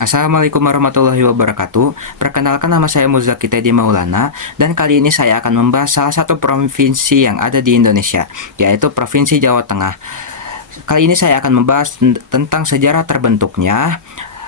Assalamualaikum warahmatullahi wabarakatuh. Perkenalkan, nama saya Muzaki Teddy Maulana, dan kali ini saya akan membahas salah satu provinsi yang ada di Indonesia, yaitu Provinsi Jawa Tengah. Kali ini saya akan membahas tentang sejarah terbentuknya,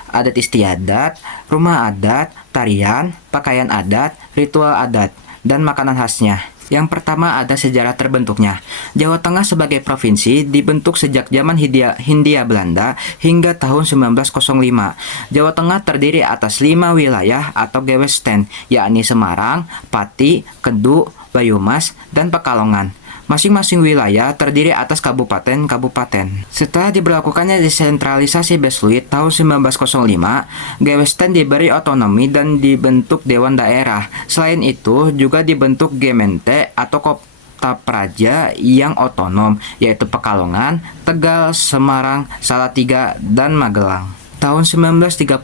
adat istiadat, rumah adat, tarian, pakaian adat, ritual adat, dan makanan khasnya. Yang pertama ada sejarah terbentuknya. Jawa Tengah sebagai provinsi dibentuk sejak zaman Hindia Belanda hingga tahun 1905. Jawa Tengah terdiri atas 5 wilayah atau Gewesten, yakni Semarang, Pati, Keduk, Banyumas, dan Pekalongan. Masing-masing wilayah terdiri atas kabupaten-kabupaten. Setelah diberlakukannya desentralisasi Besluit tahun 1905, Gewesten diberi otonomi dan dibentuk Dewan Daerah. Selain itu, juga dibentuk Gemeente atau Kota Praja yang otonom, yaitu Pekalongan, Tegal, Semarang, Salatiga, dan Magelang. Tahun 1930,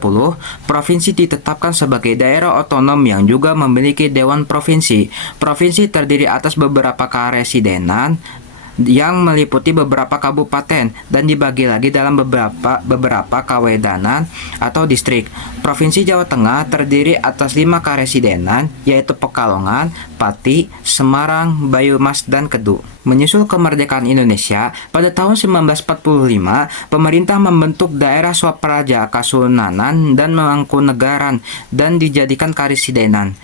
provinsi ditetapkan sebagai daerah otonom yang juga memiliki Dewan Provinsi. Provinsi terdiri atas beberapa karesidenan yang meliputi beberapa kabupaten dan dibagi lagi dalam beberapa kawedanan atau distrik. Provinsi Jawa Tengah terdiri atas 5 karesidenan, yaitu Pekalongan, Pati, Semarang, Banyumas, dan Keduk. Menyusul kemerdekaan Indonesia, pada tahun 1945, pemerintah membentuk daerah swapraja Kasunanan dan Mangkunegaran dan dijadikan karesidenan.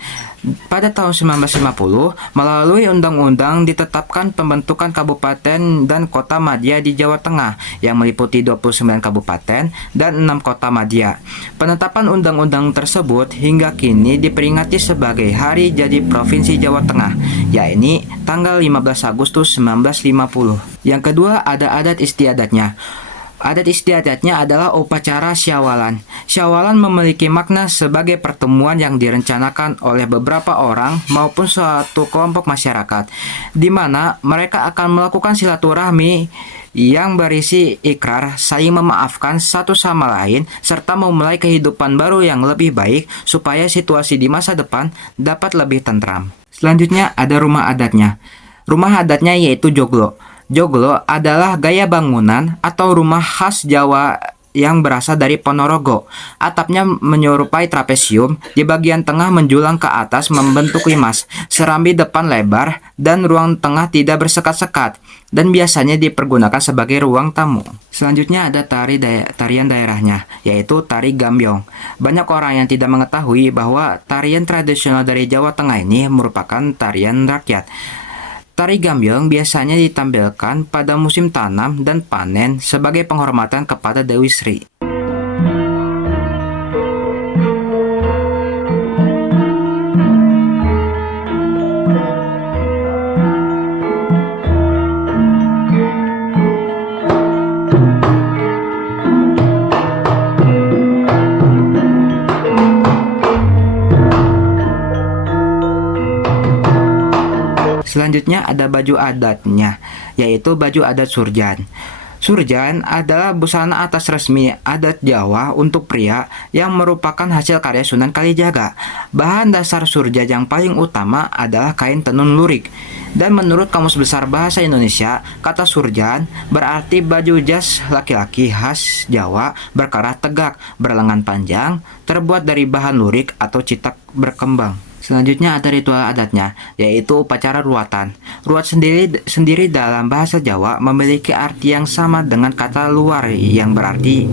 Pada tahun 1950, melalui undang-undang ditetapkan pembentukan kabupaten dan kota madya di Jawa Tengah yang meliputi 29 kabupaten dan 6 kota madya. Penetapan undang-undang tersebut hingga kini diperingati sebagai Hari Jadi Provinsi Jawa Tengah, yakni tanggal 15 Agustus 1950. Yang kedua ada adat istiadatnya. Adat istiadatnya adalah upacara Syawalan. Syawalan memiliki makna sebagai pertemuan yang direncanakan oleh beberapa orang maupun suatu kelompok masyarakat, di mana mereka akan melakukan silaturahmi yang berisi ikrar saling memaafkan satu sama lain serta memulai kehidupan baru yang lebih baik supaya situasi di masa depan dapat lebih tentram. Selanjutnya ada rumah adatnya. Rumah adatnya yaitu joglo. Joglo adalah gaya bangunan atau rumah khas Jawa yang berasal dari Ponorogo. Atapnya menyerupai trapesium, di bagian tengah menjulang ke atas membentuk limas, serambi depan lebar, dan ruang tengah tidak bersekat-sekat, dan biasanya dipergunakan sebagai ruang tamu. Selanjutnya ada tarian daerahnya, yaitu tari gambyong. Banyak orang yang tidak mengetahui bahwa tarian tradisional dari Jawa Tengah ini merupakan tarian rakyat. Tari gambyong biasanya ditampilkan pada musim tanam dan panen sebagai penghormatan kepada Dewi Sri. Selanjutnya ada baju adatnya, yaitu baju adat Surjan. Surjan adalah busana atas resmi adat Jawa untuk pria yang merupakan hasil karya Sunan Kalijaga. Bahan dasar surjan yang paling utama adalah kain tenun lurik. Dan menurut Kamus Besar Bahasa Indonesia, kata surjan berarti baju jas laki-laki khas Jawa berkerah tegak, berlengan panjang, terbuat dari bahan lurik atau citak berkembang. Selanjutnya ada ritual adatnya, yaitu upacara ruatan. Ruat sendiri dalam bahasa Jawa memiliki arti yang sama dengan kata luar yang berarti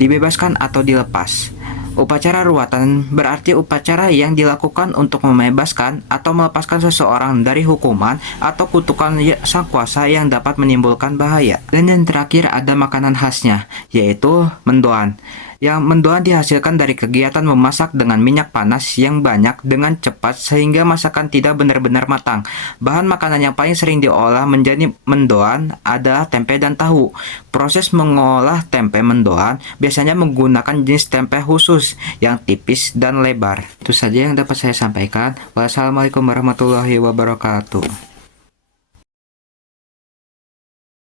dibebaskan atau dilepas. Upacara ruatan berarti upacara yang dilakukan untuk membebaskan atau melepaskan seseorang dari hukuman atau kutukan sang kuasa yang dapat menimbulkan bahaya. Dan yang terakhir ada makanan khasnya, yaitu mendoan. Yang mendoan dihasilkan dari kegiatan memasak dengan minyak panas yang banyak dengan cepat sehingga masakan tidak benar-benar matang. Bahan makanan yang paling sering diolah menjadi mendoan adalah tempe dan tahu. Proses mengolah tempe mendoan biasanya menggunakan jenis tempe khusus yang tipis dan lebar. Itu saja yang dapat saya sampaikan. Wassalamualaikum warahmatullahi wabarakatuh.